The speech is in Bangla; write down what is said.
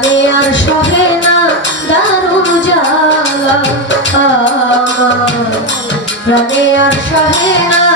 প্রাণে আর সহে না দারুণ জ্বালা। প্রাণে আর সহে না